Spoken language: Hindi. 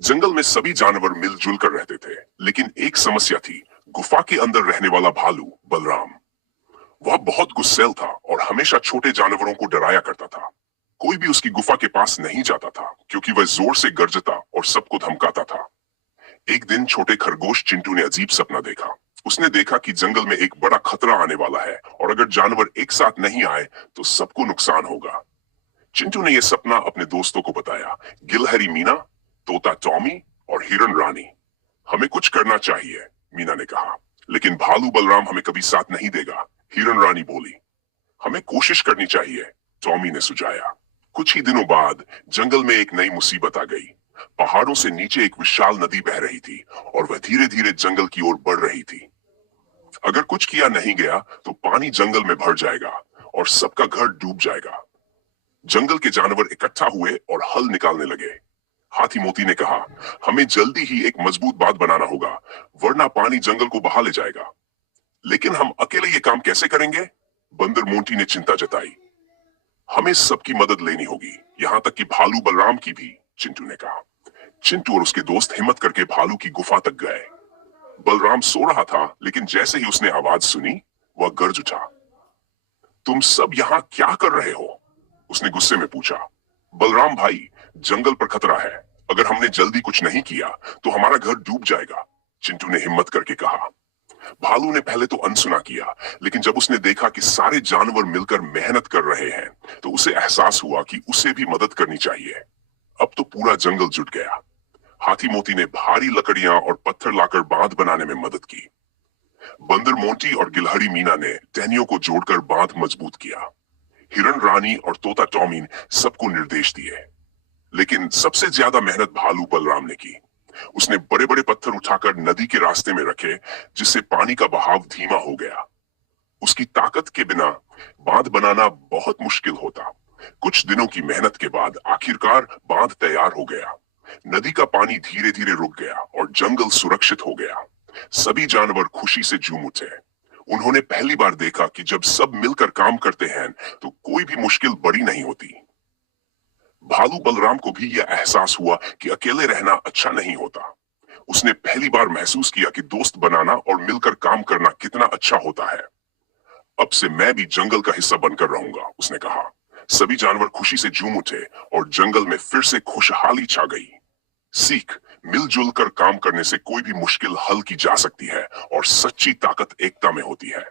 जंगल में सभी जानवर मिलजुल कर रहते थे, लेकिन एक समस्या थी। गुफा के अंदर रहने वाला भालू बलराम। वह बहुत गुस्सैल था और हमेशा छोटे जानवरों को डराया करता था। कोई भी उसकी गुफा के पास नहीं जाता था क्योंकि वह जोर से गरजता और सबको धमकाता था। एक दिन छोटे खरगोश चिंटू ने अजीब सपना देखा। उसने देखा कि जंगल में एक बड़ा खतरा आने वाला है और अगर जानवर एक साथ नहीं आए तो सबको नुकसान होगा। चिंटू ने यह सपना अपने दोस्तों को बताया, गिलहरी मीना, तोता टॉमी और हिरन रानी। हमें कुछ करना चाहिए, मीना ने कहा। लेकिन भालू बलराम हमें कभी साथ नहीं देगा, हिरन रानी बोली। हमें कोशिश करनी चाहिए, टॉमी ने सुझाया। कुछ ही दिनों बाद जंगल में एक नई मुसीबत आ गई। पहाड़ों से नीचे एक विशाल नदी बह रही थी और वह धीरे धीरे जंगल की ओर बढ़ रही थी। अगर कुछ किया नहीं गया तो पानी जंगल में भर जाएगा और सबका घर डूब जाएगा। जंगल के जानवर इकट्ठा हुए और हल निकालने लगे। हाथी मोती ने कहा, हमें जल्दी ही एक मजबूत बात बनाना होगा, वरना पानी जंगल को बहा ले जाएगा। लेकिन हम अकेले ये काम कैसे करेंगे? बंदर मोंटी ने चिंता जताई। हमें सबकी मदद लेनी होगी, यहां तक कि भालू बलराम की भी, चिंटू ने कहा। चिंटू और उसके दोस्त हिम्मत करके भालू की गुफा तक गए। बलराम सो रहा था, लेकिन जैसे ही उसने आवाज सुनी, वह गरज उठा। तुम सब यहाँ क्या कर रहे हो? उसने गुस्से में पूछा। बलराम भाई, जंगल पर खतरा है। अगर हमने जल्दी कुछ नहीं किया तो हमारा घर डूब जाएगा, चिंटू ने हिम्मत करके कहा। भालू ने पहले तो अनसुना किया, लेकिन जब उसने देखा कि सारे जानवर मिलकर मेहनत कर रहे हैं, तो उसे एहसास हुआ कि उसे भी मदद करनी चाहिए। अब तो पूरा जंगल जुट गया। हाथी मोती ने भारी लकड़ियां और पत्थर लाकर बांध बनाने में मदद की। बंदर मोंटी और गिलहरी मीना ने टहनियों को जोड़कर बांध मजबूत किया। हिरन रानी और तोता टॉमी ने सबको निर्देश दिए। लेकिन सबसे ज्यादा मेहनत भालू बलराम ने की। उसने बड़े बड़े पत्थर उठाकर नदी के रास्ते में रखे, जिससे पानी का बहाव धीमा हो गया। उसकी ताकत के बिना बांध बनाना बहुत मुश्किल होता। कुछ दिनों की मेहनत के बाद आखिरकार बांध तैयार हो गया। नदी का पानी धीरे धीरे रुक गया और जंगल सुरक्षित हो गया। सभी जानवर खुशी से झूम उठे। उन्होंने पहली बार देखा कि जब सब मिलकर काम करते हैं तो कोई भी मुश्किल बड़ी नहीं होती। भालू बलराम को भी यह एहसास हुआ कि अकेले रहना अच्छा नहीं होता। उसने पहली बार महसूस किया कि दोस्त बनाना और मिलकर काम करना कितना अच्छा होता है। अब से मैं भी जंगल का हिस्सा बनकर रहूंगा, उसने कहा। सभी जानवर खुशी से झूम उठे और जंगल में फिर से खुशहाली छा गई। सीख, मिलजुल कर काम करने से कोई भी मुश्किल हल की जा सकती है और सच्ची ताकत एकता में होती है।